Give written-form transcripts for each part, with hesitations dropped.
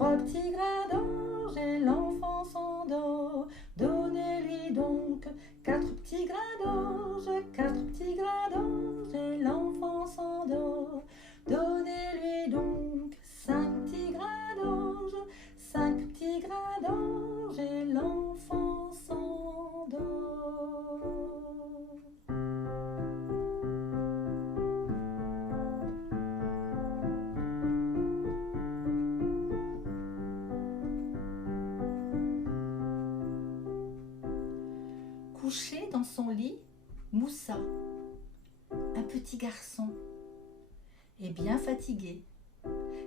Trois petits grains d'orge et l'enfant s'endort. Donnez-lui donc quatre petits grains d'orge, quatre petits grains d'orge et l'enfant s'endort. Donnez-lui donc cinq petits grains d'orge, cinq petits grains d'orge et l'enfant s'endort. Couché dans son lit, Moussa, un petit garçon, est bien fatigué.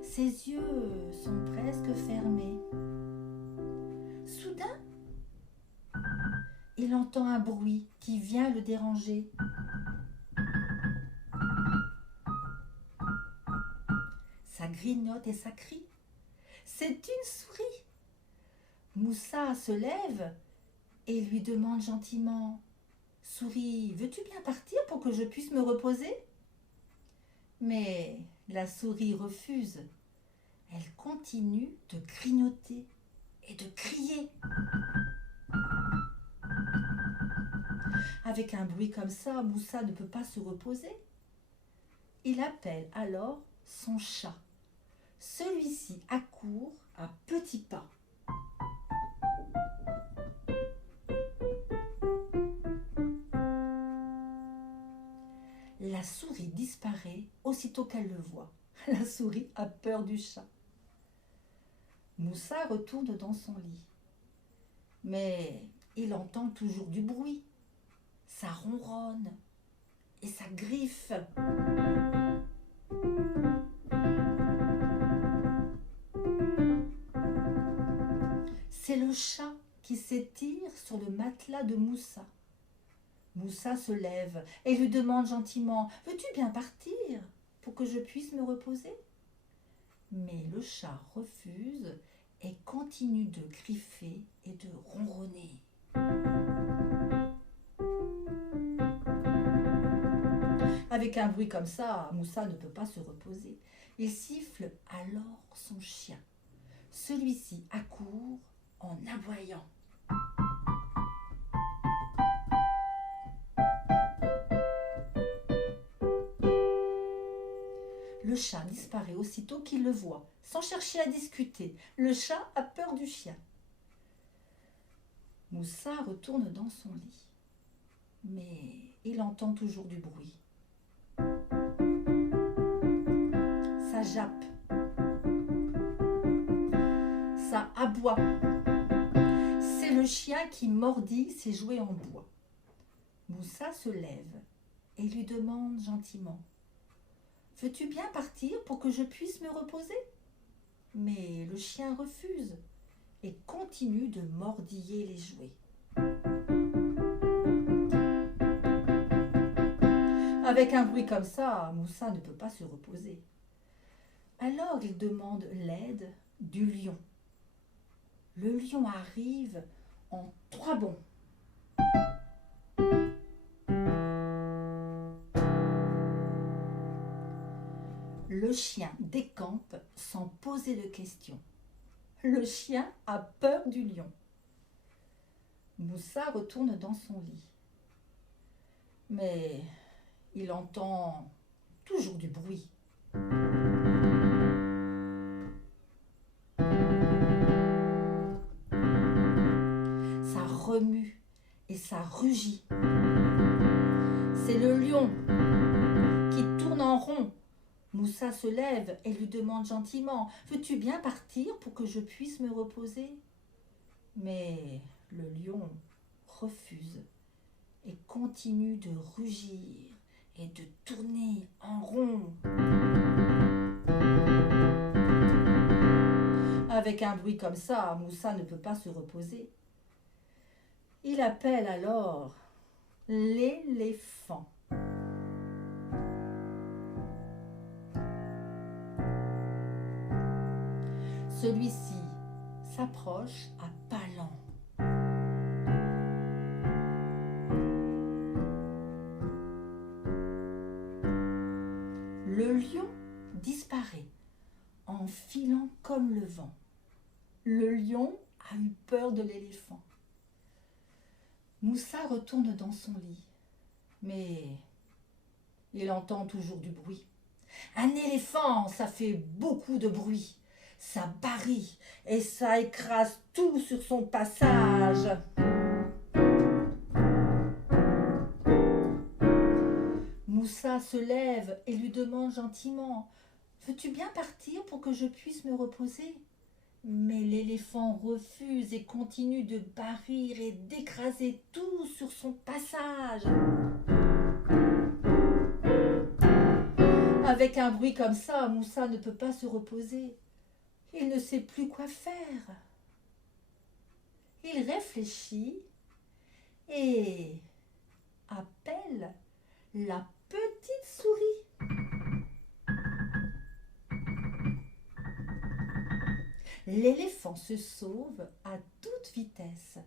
Ses yeux sont presque fermés. Soudain, il entend un bruit qui vient le déranger. Ça grignote et ça crie. C'est une souris. Moussa se lève et lui demande gentiment: Souris, veux-tu bien partir pour que je puisse me reposer? Mais la souris refuse. Elle continue de grignoter et de crier. Avec un bruit comme ça, Moussa ne peut pas se reposer. Il appelle alors son chat. Celui-ci accourt à petits pas. La souris disparaît aussitôt qu'elle le voit. La souris a peur du chat. Moussa retourne dans son lit. Mais il entend toujours du bruit. Ça ronronne et ça griffe. C'est le chat qui s'étire sur le matelas de Moussa. Moussa se lève et lui demande gentiment: Veux-tu bien partir pour que je puisse me reposer? Mais le chat refuse et continue de griffer et de ronronner. Avec un bruit comme ça, Moussa ne peut pas se reposer. Il siffle alors son chien. Celui-ci accourt en aboyant. Le chat disparaît aussitôt qu'il le voit, sans chercher à discuter. Le chat a peur du chien. Moussa retourne dans son lit. Mais il entend toujours du bruit. Ça jappe. Ça aboie. C'est le chien qui mordit ses jouets en bois. Moussa se lève et lui demande gentiment: Veux-tu bien partir pour que je puisse me reposer? Mais le chien refuse et continue de mordiller les jouets. Avec un bruit comme ça, Moussa ne peut pas se reposer. Alors il demande l'aide du lion. Le lion arrive en 3 bonds. Le chien décampe sans poser de questions. Le chien a peur du lion. Moussa retourne dans son lit. Mais il entend toujours du bruit. Ça remue et ça rugit. C'est le lion qui tourne en rond. Moussa se lève et lui demande gentiment: Veux-tu bien partir pour que je puisse me reposer? Mais le lion refuse et continue de rugir et de tourner en rond. Avec un bruit comme ça, Moussa ne peut pas se reposer. Il appelle alors l'éléphant. Celui-ci s'approche à pas lents. Le lion disparaît en filant comme le vent. Le lion a eu peur de l'éléphant. Moussa retourne dans son lit, mais il entend toujours du bruit. Un éléphant, ça fait beaucoup de bruit. Ça barille et ça écrase tout sur son passage. Moussa se lève et lui demande gentiment « Veux-tu bien partir pour que je puisse me reposer ?» Mais l'éléphant refuse et continue de barrir et d'écraser tout sur son passage. Avec un bruit comme ça, Moussa ne peut pas se reposer. Il ne sait plus quoi faire. Il réfléchit et appelle la petite souris. L'éléphant se sauve à toute vitesse.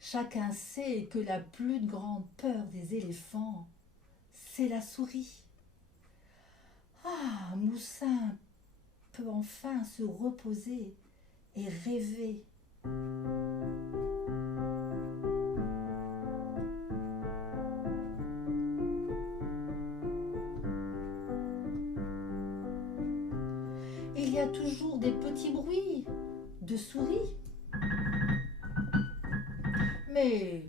Chacun sait que la plus grande peur des éléphants, c'est la souris. Ah, Moussa peut enfin se reposer et rêver. Il y a toujours des petits bruits de souris, mais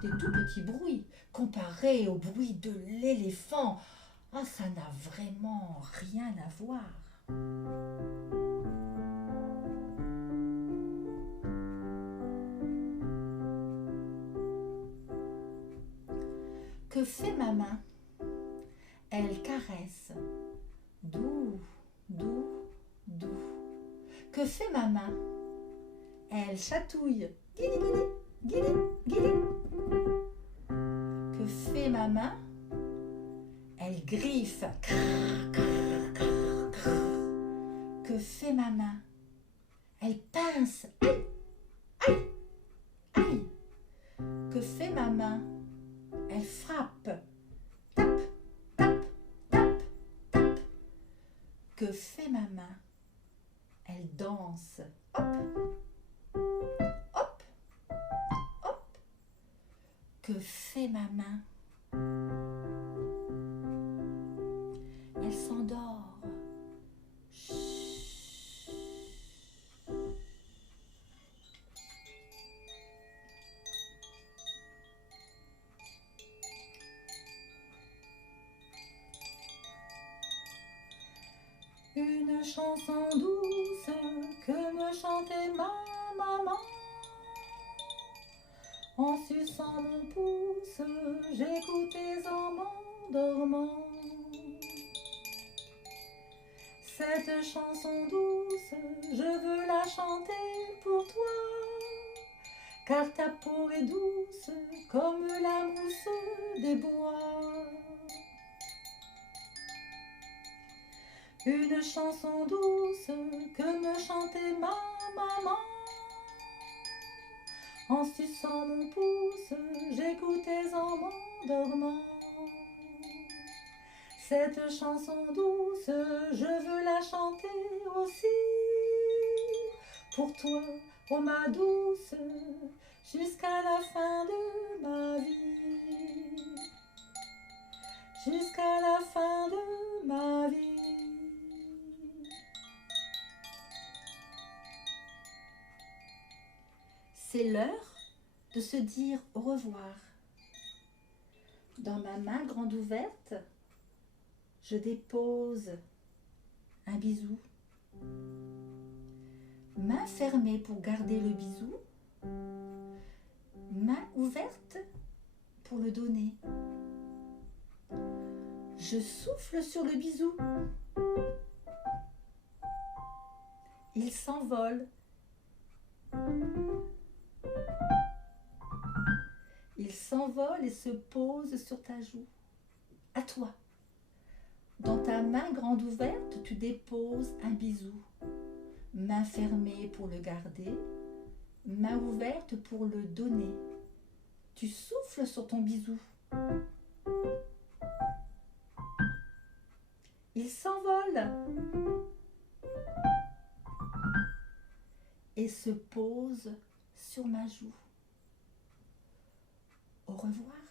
des tout petits bruits comparés au bruit de l'éléphant. Ah, ça n'a vraiment rien à voir. Que fait ma main? Elle caresse. Doux, doux, doux. Que fait ma main? Elle chatouille. Guili, guili, guili, guili. Que fait ma main? Elle griffe. Crrr, crrr, crrr, crrr. Que fait ma main? Elle pince. Aïe, aïe, aïe. Que fait ma main? Elle frappe. Tape, tape, tape, tape. Que fait ma main? Elle danse. Hop, hop, hop. Que fait ma main? Elle s'endort. Chut. Une chanson douce que me chantait ma maman. En suçant mon pouce, j'écoutais en m'endormant. Cette chanson douce, je veux la chanter pour toi, car ta peau est douce comme la mousse des bois. Une chanson douce que me chantait ma maman. En suçant mon pouce, j'écoutais en m'endormant. Cette chanson douce, je veux la chanter aussi pour toi, oh ma douce, jusqu'à la fin de ma vie. Jusqu'à la fin de ma vie. C'est l'heure de se dire au revoir. Dans ma main grande ouverte, je dépose un bisou. Main fermée pour garder le bisou. Main ouverte pour le donner. Je souffle sur le bisou. Il s'envole. Il s'envole et se pose sur ta joue. À toi. Dans ta main grande ouverte, tu déposes un bisou. Main fermée pour le garder, main ouverte pour le donner. Tu souffles sur ton bisou. Il s'envole. et se pose sur ma joue. Au revoir.